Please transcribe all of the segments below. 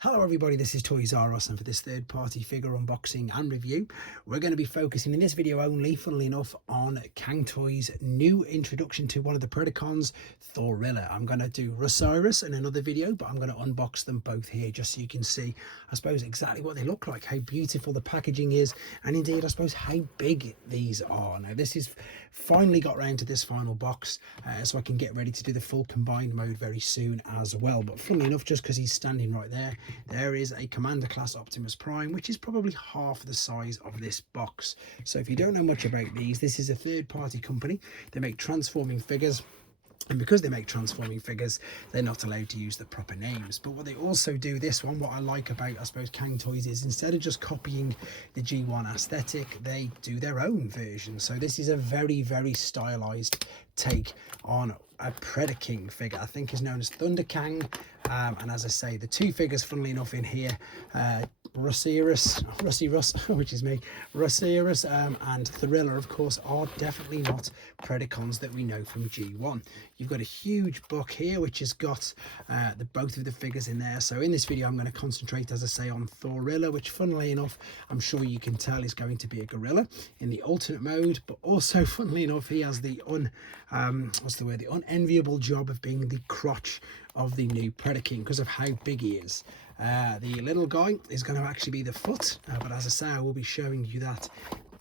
Hello everybody, this is toysareruss, and for this third party figure unboxing and review we're going to be focusing in this video only, funnily enough, on Cang Toys' new introduction to one of the predacons, Thorilla. I'm going to do Russirus in another video, but I'm going to unbox them both here just so you can see, I suppose, exactly what they look like, how beautiful the packaging is, and indeed I suppose how big these are. Now this is finally got round to this final box, so I can get ready to do the full combined mode very soon as well. But funnily enough, just because he's standing right there, there is a Commander class Optimus Prime, which is probably half the size of this box. So if you don't know much about these, this is a third party company. They make transforming figures. And because they make transforming figures, they're not allowed to use the proper names. But what they also do, this one, what I like about, I suppose, Cang Toys is instead of just copying the G1 aesthetic, they do their own version. So this is a very, very stylized take on a predacon figure. I think is known as Thunder Cang. And as I say, the two figures, funnily enough, in here, Russirus, which is me, Russirus and Thorilla, of course, are definitely not predacons that we know from G1. You've got a huge book here which has got both of the figures in there. So in this video I'm going to concentrate, as I say, on Thorilla, which funnily enough I'm sure you can tell is going to be a gorilla in the alternate mode, but also funnily enough he has the the unenviable job of being the crotch of the new predacon because of how big he is. The little guy is going to actually be the foot, but as I say, I will be showing you that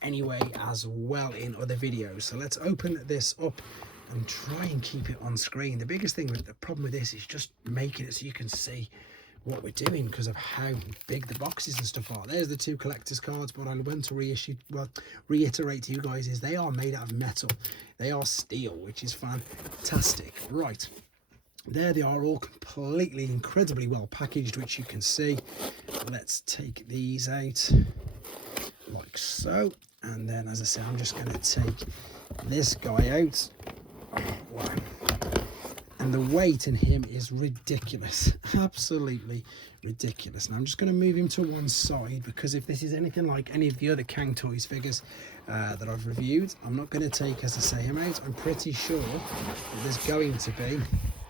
anyway as well in other videos. So let's open this up and try and keep it on screen. The biggest thing with the problem with this is just making it so you can see what we're doing because of how big the boxes and stuff are. There's the two collector's cards, but I want to reiterate to you guys is they are made out of metal. They are steel, which is fantastic. Right, there they are, all completely incredibly well packaged, which you can see. Let's take these out like so, and then, as I say, I'm just going to take this guy out. Wow. And the weight in him is ridiculous, absolutely ridiculous. And I'm just going to move him to one side because if this is anything like any of the other Cang Toys figures that I've reviewed, I'm not going to take, as I say, him out. I'm pretty sure that there's going to be,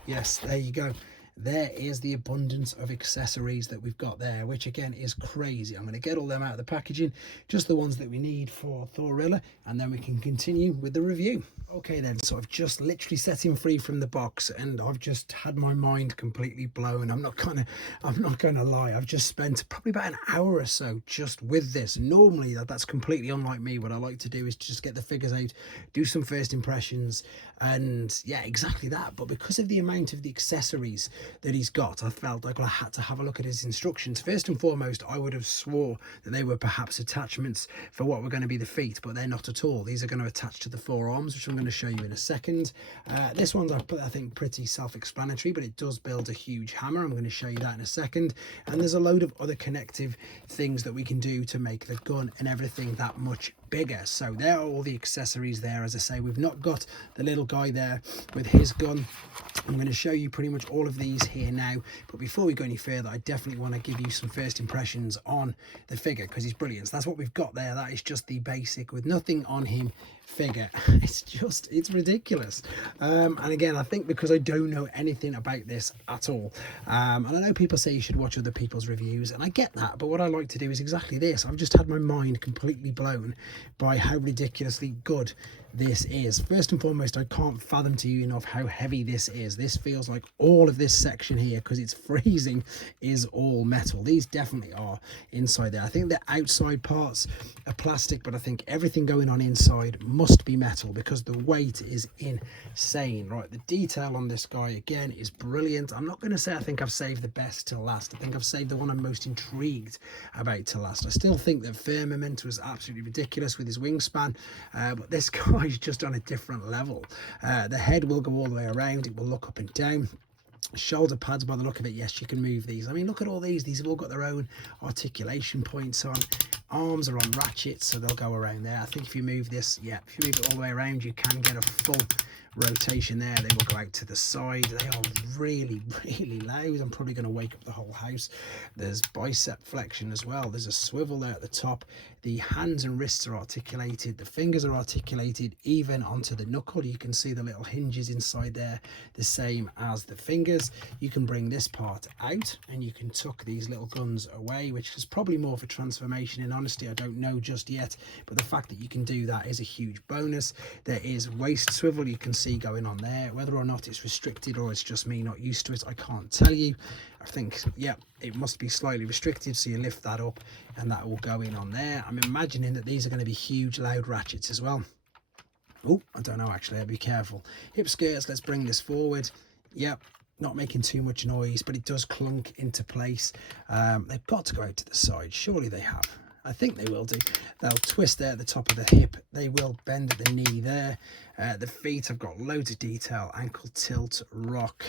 yes, there you go. There is the abundance of accessories that we've got there, which again is crazy. I'm going to get all them out of the packaging, just the ones that we need for Thorilla, and then we can continue with the review. Okay then, so I've just literally set him free from the box and I've just had my mind completely blown. I'm not gonna lie, I've just spent probably about an hour or so just with this. Normally that's completely unlike me. What I like to do is just get the figures out, do some first impressions, and yeah, exactly that. But because of the amount of the accessories that he's got, I felt like I had to have a look at his instructions. First and foremost, I would have swore that they were perhaps attachments for what were going to be the feet, but they're not at all. These are going to attach to the forearms, which I'm going to show you in a second. This one's, I think, pretty self-explanatory, but it does build a huge hammer. I'm going to show you that in a second. And there's a load of other connective things that we can do to make the gun and everything that much bigger. So there are all the accessories there. As I say, we've not got the little guy there with his gun. I'm going to show you pretty much all of these here now, but before we go any further, I definitely want to give you some first impressions on the figure because he's brilliant. So that's what we've got there. That is just the basic with nothing on him figure. It's ridiculous. And again, I think because I don't know anything about this at all, and I know people say you should watch other people's reviews, and I get that, but what I like to do is exactly this. I've just had my mind completely blown by how ridiculously good this is. First and foremost, I can't fathom to you enough how heavy this is. This feels like all of this section here, because it's freezing, is all metal. These definitely are inside there. I think the outside parts are plastic, but I think everything going on inside must be metal because the weight is insane. Right, the detail on this guy again is brilliant. I'm not going to say I think I've saved the best till last. I think I've saved the one I'm most intrigued about till last. I still think that Firmament was absolutely ridiculous with his wingspan, but this guy is just on a different level. The head will go all the way around. It will look up and down. Shoulder pads, by the look of it, yes, you can move these. I mean, look at all these have all got their own articulation points on. Arms are on ratchets, so they'll go around there. I think if you move this, yeah, if you move it all the way around, you can get a full rotation there. They will go out to the side. They are really, really loud. I'm probably going to wake up the whole house. There's bicep flexion as well. There's a swivel there at the top. The hands and wrists are articulated. The fingers are articulated even onto the knuckle. You can see the little hinges inside there, the same as the fingers. is you can bring this part out and you can tuck these little guns away, which is probably more for transformation. In honesty, I don't know just yet, but the fact that you can do that is a huge bonus. There is waist swivel you can see going on there. Whether or not it's restricted or it's just me not used to it, I can't tell you. I think, yeah, it must be slightly restricted, so you lift that up and that will go in on there. I'm imagining that these are going to be huge loud ratchets as well. Oh, I don't know, actually, I'll be careful. Hip skirts, let's bring this forward. Yep, not making too much noise, but it does clunk into place. They've got to go out to the side, surely they have. I think they will do. They'll twist there at the top of the hip. They will bend at the knee there. The feet have got loads of detail, ankle tilt, rock,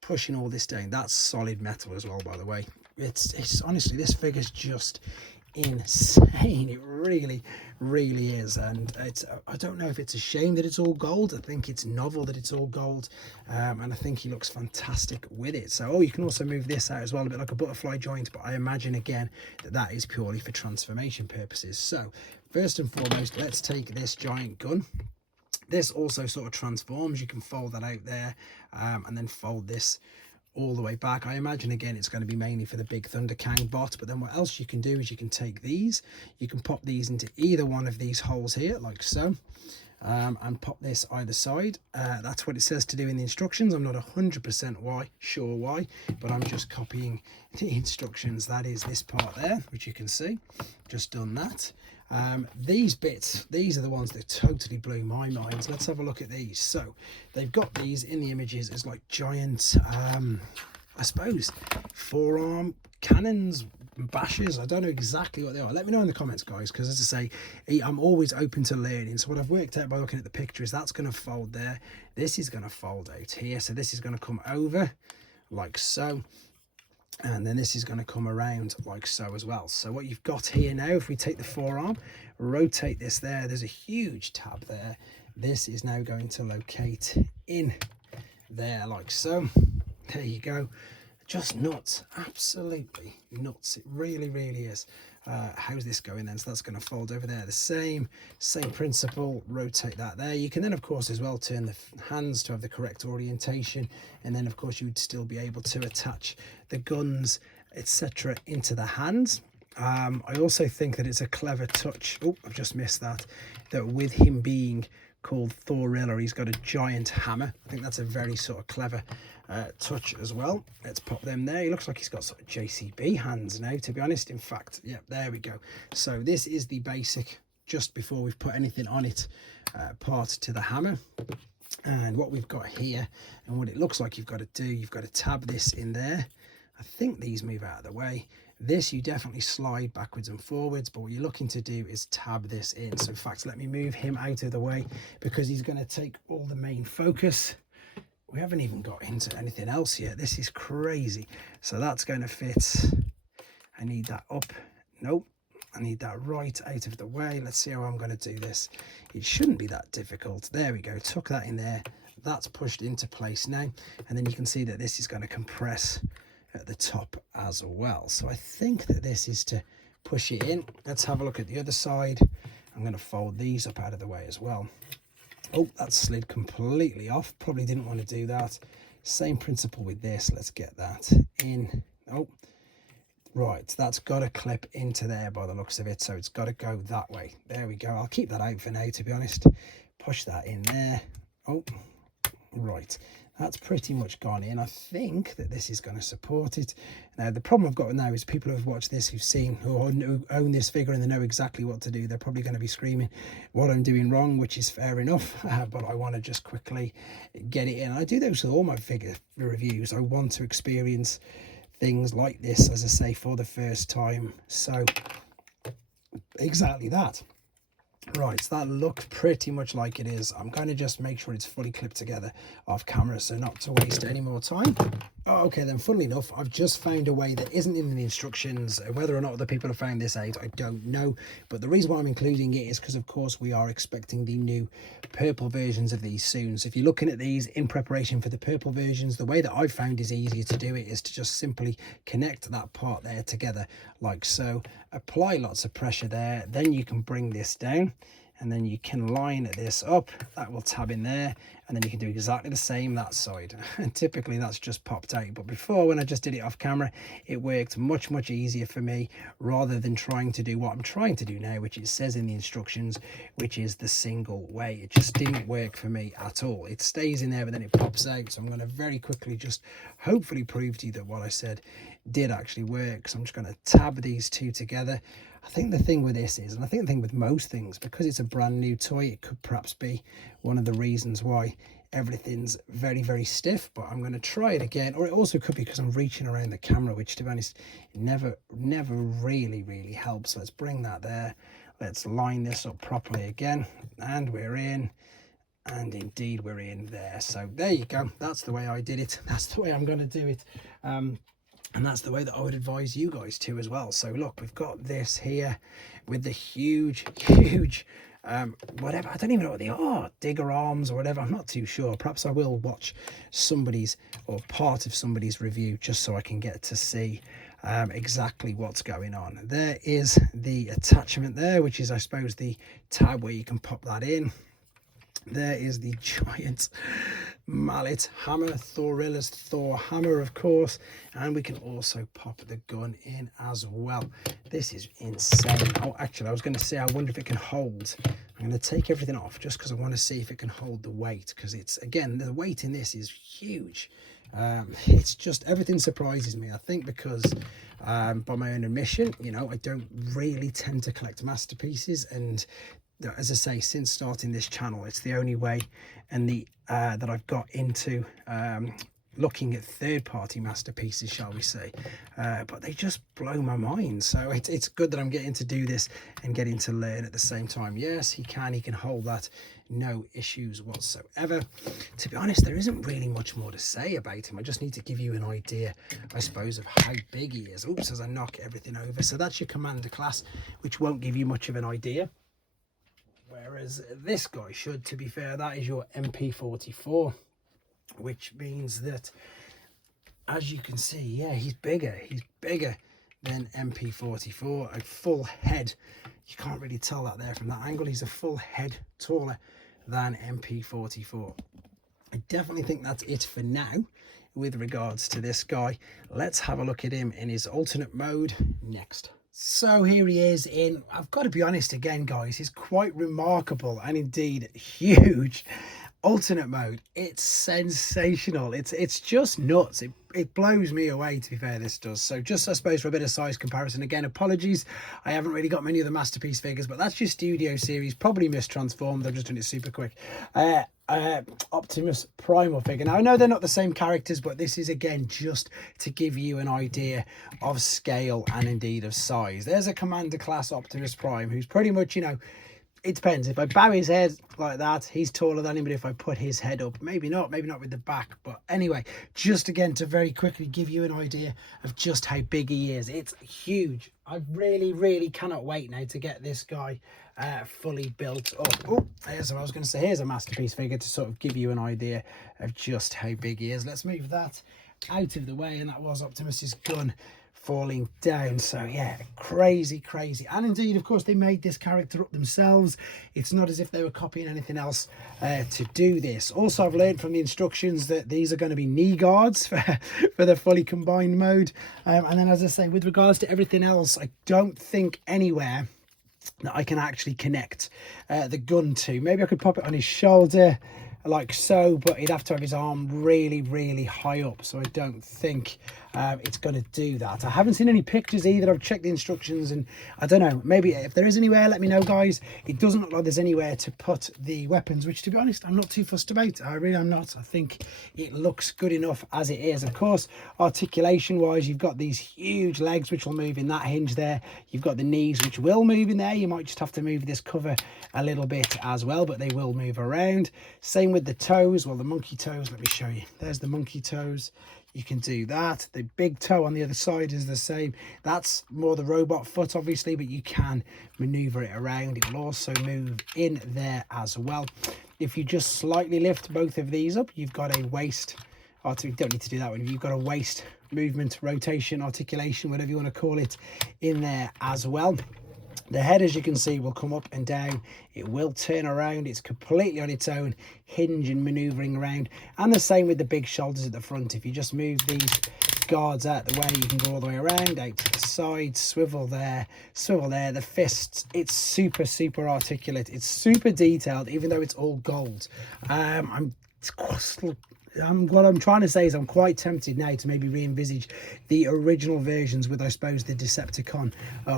pushing all this down. That's solid metal as well, by the way. It's honestly, this figure's just insane. It really is. And it's, I don't know if it's a shame that it's all gold. I think it's novel that it's all gold, and I think he looks fantastic with it. So you can also move this out as well, a bit like a butterfly joint, but I imagine again that is purely for transformation purposes. So first and foremost, let's take this giant gun. This also sort of transforms. You can fold that out there, and then fold this all the way back. I imagine again it's going to be mainly for the big Thunder Cang bot, but then what else you can do is you can take these, you can pop these into either one of these holes here like so, and pop this either side. That's what it says to do in the instructions. I'm not 100% sure why, but I'm just copying the instructions. That is this part there, which you can see. Just done that. These bits, these are the ones that totally blew my mind. Let's have a look at these. So they've got these in the images as like giant, I suppose, forearm cannons, bashes. I don't know exactly what they are. Let me know in the comments, guys, because as I say, I'm always open to learning. So what I've worked out by looking at the picture is that's going to fold there. This is going to fold out here. So this is going to come over like so. And then this is going to come around like so as well. So what you've got here now, if we take the forearm, rotate this there, there's a huge tab there. This is now going to locate in there like so. There you go. Just nuts, absolutely nuts. It really is. How's this going then? So that's going to fold over there. The same principle. Rotate that there. You can then of course as well turn the hands to have the correct orientation, and then of course you would still be able to attach the guns etc into the hands. I also think that it's a clever touch. Oh, I've just missed that with him being called Thorilla, he's got a giant hammer. I think that's a very sort of clever touch as well. Let's pop them there. He looks like he's got sort of JCB hands now, to be honest. In fact, yeah, there we go. So this is the basic, just before we've put anything on it, part to the hammer. And what we've got here, and what it looks like you've got to do, you've got to tab this in there. I think these move out of the way. This you definitely slide backwards and forwards, but what you're looking to do is tab this in. So in fact, let me move him out of the way because he's going to take all the main focus. We haven't even got into anything else yet. This is crazy. So that's going to fit. I need that up. Nope. I need that right out of the way. Let's see how I'm going to do this. It shouldn't be that difficult. There we go. Tuck that in there. That's pushed into place now. And then you can see that this is going to compress at the top as well. So I think that this is to push it in. Let's have a look at the other side. I'm going to fold these up out of the way as well. Oh, that slid completely off. Probably didn't want to do that. Same principle with this. Let's get that in. Oh, right. That's got to clip into there by the looks of it. So it's got to go that way. There we go. I'll keep that out for now, to be honest. Push that in there. Oh, right. That's pretty much gone in. I think that this is going to support it. Now, the problem I've got now is people who have watched this, who own this figure and they know exactly what to do. They're probably going to be screaming what I'm doing wrong, which is fair enough. But I want to just quickly get it in. I do those with all my figure reviews. I want to experience things like this, as I say, for the first time. So exactly that. Right, so that looks pretty much like it is. I'm going to just make sure it's fully clipped together off camera, so not to waste any more time. Oh, okay, then funnily enough, I've just found a way that isn't in the instructions. Whether or not other people have found this out, I don't know. But the reason why I'm including it is because, of course, we are expecting the new purple versions of these soon. So if you're looking at these in preparation for the purple versions, the way that I've found is easier to do it is to just simply connect that part there together like so. Apply lots of pressure there. Then you can bring this down. And then you can line this up. That will tab in there, and then you can do exactly the same that side. And typically that's just popped out, but before, when I just did it off camera, it worked much easier for me, rather than trying to do what I'm trying to do now, which it says in the instructions, which is the single way. It just didn't work for me at all. It stays in there, but then it pops out. So I'm going to very quickly just hopefully prove to you that what I said did actually work. So I'm just going to tab these two together. I think the thing with this is, and I think the thing with most things, because it's a brand new toy, it could perhaps be one of the reasons why everything's very stiff. But I'm going to try it again, or it also could be because I'm reaching around the camera, which, to be honest, never really helps. Let's bring that there. Let's line this up properly again, and we're in. And indeed we're in there. So there you go. That's the way I did it. That's the way I'm going to do it. And that's the way that I would advise you guys to as well. So look, we've got this here with the huge whatever, I don't even know what they are, digger arms or whatever, I'm not too sure. Perhaps I will watch somebody's, or part of somebody's review, just so I can get to see exactly what's going on. There is the attachment there, which is, I suppose, the tab where you can pop that in. There is the giant mallet hammer, Thorilla's Thor hammer, of course, and we can also pop the gun in as well. This is insane. Oh, actually, I was going to say, I wonder if it can hold. I'm going to take everything off just because I want to see if it can hold the weight, because it's, again, the weight in this is huge. It's just, everything surprises me. I think because by my own admission, you know, I don't really tend to collect masterpieces, and as I say, since starting this channel, it's the only way and the that I've got into looking at third-party masterpieces, shall we say. But they just blow my mind. So it's good that I'm getting to do this and getting to learn at the same time. Yes, he can hold that, no issues whatsoever. To be honest, there isn't really much more to say about him. I just need to give you an idea, I suppose, of how big he is. Oops, as I knock everything over. So that's your commander class, which won't give you much of an idea. Whereas this guy should, to be fair, that is your MP44, which means that, as you can see, yeah, he's bigger than MP44, a full head. You can't really tell that there from that angle. He's a full head taller than MP44. I definitely think that's it for now with regards to this guy. Let's have a look at him in his alternate mode next. So here he is in, I've got to be honest again, guys, he's quite remarkable and indeed huge alternate mode. It's sensational. It's just nuts. It blows me away, to be fair, this does. So just, I suppose, for a bit of size comparison, again, apologies, I haven't really got many of the masterpiece figures, but that's your studio series, probably mistransformed. I'm just doing it super quick. Optimus Primal figure. Now, I know they're not the same characters, but this is, again, just to give you an idea of scale and indeed of size. There's a Commander class Optimus Prime, who's pretty much, you know, it depends. If I bow his head like that, he's taller than him. But if I put his head up, maybe not with the back. But anyway, just again to very quickly give you an idea of just how big he is. It's huge. I really cannot wait now to get this guy fully built up. Oh, here's what I was going to say. Here's a masterpiece figure to sort of give you an idea of just how big he is. Let's move that out of the way. And that was Optimus's gun falling down. So yeah, crazy. And indeed, of course, they made this character up themselves. It's not as if they were copying anything else to do this. Also, I've learned from the instructions that these are going to be knee guards for the fully combined mode. And then, as I say, with regards to everything else, I don't think anywhere that I can actually connect the gun to. Maybe I could pop it on his shoulder like so, but he'd have to have his arm really high up, so I don't think it's going to do that. I haven't seen any pictures either. I've checked the instructions and I don't know, maybe if there is anywhere, let me know, guys. It doesn't look like there's anywhere to put the weapons, which, to be honest, I'm not too fussed about. I really am not. I think it looks good enough as it is. Of course, articulation wise, you've got these huge legs which will move in that hinge there. You've got the knees which will move in there. You might just have to move this cover a little bit as well, but they will move around. Same with the toes. Well, the monkey toes, let me show you. There's the monkey toes. You can do that. The big toe on the other side is the same. That's more the robot foot, obviously, but you can maneuver it around. It will also move in there as well. If you just slightly lift both of these up, you've got a waist. You don't need to do that one. You've got a waist movement, rotation, articulation, whatever you want to call it, in there as well. The head, as you can see, will come up and down. It will turn around. It's completely on its own, hinge and maneuvering around. And the same with the big shoulders at the front. If you just move these guards out the way, you can go all the way around, out to the side, swivel there, swivel there. The fists, it's super, super articulate. It's super detailed, even though it's all gold. What I'm trying to say is I'm quite tempted now to maybe re-envisage the original versions with, I suppose, the Decepticon,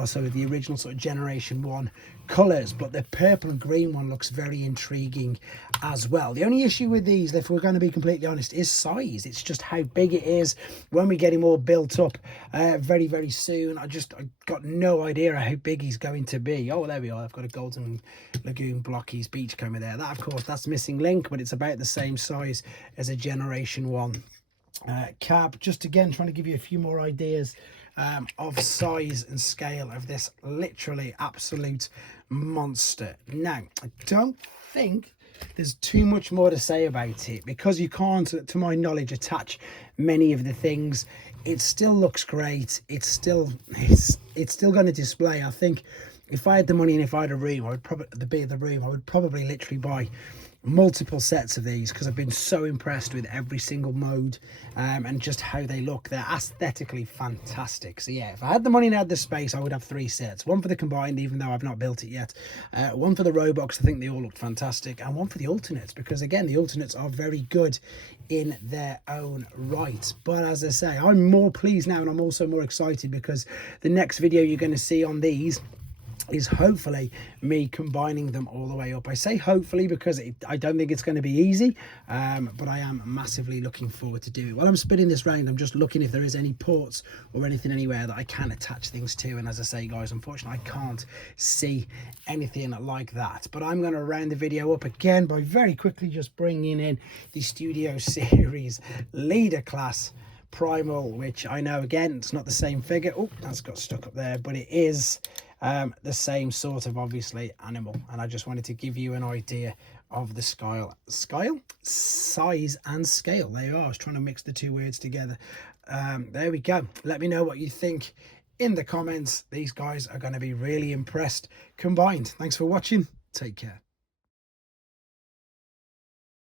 so the original sort of Generation 1 colours, but the purple and green one looks very intriguing as well. The only issue with these, if we're going to be completely honest, is size. It's just how big it is when we get him all built up very, very soon. I got no idea how big he's going to be. Oh, there we are. I've got a Golden Lagoon Blockies Beachcomber there. That, of course, that's missing link, but it's about the same size as a Generation 1 cab. Just again, trying to give you a few more ideas of size and scale of this literally absolute monster. Now, I don't think there's too much more to say about it, because you can't, to my knowledge, attach many of the things. It still looks great. It's still going to display. I think if I had the money and if I had a room, I would probably literally buy multiple sets of these, because I've been so impressed with every single mode and just how they look. They're aesthetically fantastic. So yeah, if I had the money and had the space, I would have 3 sets. One for the combined, even though I've not built it yet. One for the robots, I think they all look fantastic. And one for the alternates, because again, the alternates are very good in their own right. But as I say, I'm more pleased now, and I'm also more excited because the next video you're going to see on these is hopefully me combining them all the way up. I say hopefully because I don't think it's going to be easy, but I am massively looking forward to doing it. While I'm spinning this round, I'm just looking if there is any ports or anything anywhere that I can attach things to, and as I say, guys, unfortunately I can't see anything like that. But I'm going to round the video up again by very quickly just bringing in the Studio Series Leader Class Primal, which I know, again, it's not the same figure. Oh, that's got stuck up there, but it is the same sort of, obviously, animal. And I just wanted to give you an idea of the size and scale. There you are. I was trying to mix the two words together. There we go. Let me know what you think in the comments. These guys are going to be really impressed combined. Thanks for watching. Take care.